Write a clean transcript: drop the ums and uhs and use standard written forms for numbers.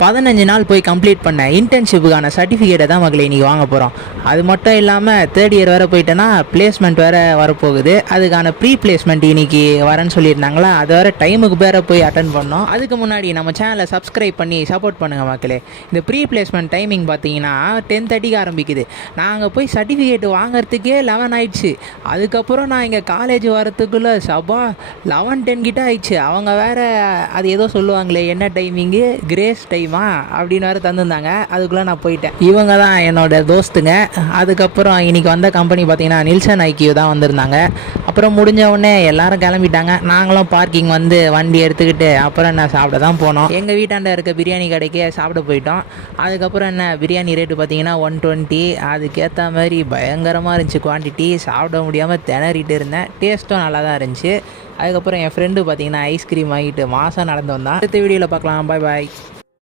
15 நாள் போய் கம்ப்ளீட் பண்ண இன்டர்ன்ஷிப்புக்கான சர்டிஃபிகேட்டை தான் மக்களை இன்றைக்கி வாங்க போகிறோம். அது மட்டும் இல்லாமல் தேர்ட் இயர் வேறு போயிட்டேன்னா பிளேஸ்மெண்ட் வேறு வரப்போகுது. அதுக்கான ப்ரீ பிளேஸ்மெண்ட் இன்றைக்கி வரேன்னு சொல்லியிருந்தாங்களா, அது வேறு டைமுக்கு வேறு போய் அட்டன் பண்ணோம். அதுக்கு முன்னாடி நம்ம சேனலை சப்ஸ்கிரைப் பண்ணி சப்போர்ட் பண்ணுங்கள் மக்களே. இந்த ப்ரீ பிளேஸ்மெண்ட் டைமிங் பார்த்தீங்கன்னா 10:30க்கு ஆரம்பிக்குது. நாங்கள் போய் சர்டிஃபிகேட் வாங்கிறதுக்கே 11 ஆயிடுச்சு. அதுக்கப்புறம் நான் இங்கே காலேஜ் வரத்துக்குள்ளே 11:10 கிட்ட ஆயிடுச்சு. அவங்க வேறு அது ஏதோ சொல்லுவாங்களே, என்ன டைமிங்கு, கிரேஸ் டைமா அப்படின்னு வேறு தந்துருந்தாங்க. அதுக்குள்ளே நான் போயிட்டேன். இவங்க தான் என்னோட தோஸ்துங்க. அதுக்கப்புறம் இன்றைக்கி வந்த கம்பெனி பார்த்தீங்கன்னா நில்சன் ஐக்கியூ தான் வந்திருந்தாங்க. அப்புறம் முடிஞ்ச உடனே எல்லாரும் கிளம்பிட்டாங்க. நாங்களும் பார்க்கிங் வந்து வண்டி எடுத்துக்கிட்டு அப்புறம் என்ன சாப்பிட தான் போனோம். எங்கள் வீட்டாண்ட இருக்க பிரியாணி கடைக்கே சாப்பிட போயிட்டோம். அதுக்கப்புறம் என்ன பிரியாணி ரேட்டு பார்த்தீங்கன்னா 120. அதுக்கேற்ற மாதிரி பயங்கரமாக இருந்துச்சு குவான்டிட்டி. சாப்பிட முடியாமல் திணறிட்டு இருந்தேன். டேஸ்ட்டும் நல்லா தான் இருந்துச்சு. அதுக்கப்புறம் என் ஃப்ரெண்டு பார்த்தீங்கன்னா ஐஸ்கிரீம் வாங்கிட்டு மாதம் நடந்து வந்தான். அடுத்த வீடியோவில் பார்க்கலாம். பாய் பாய்.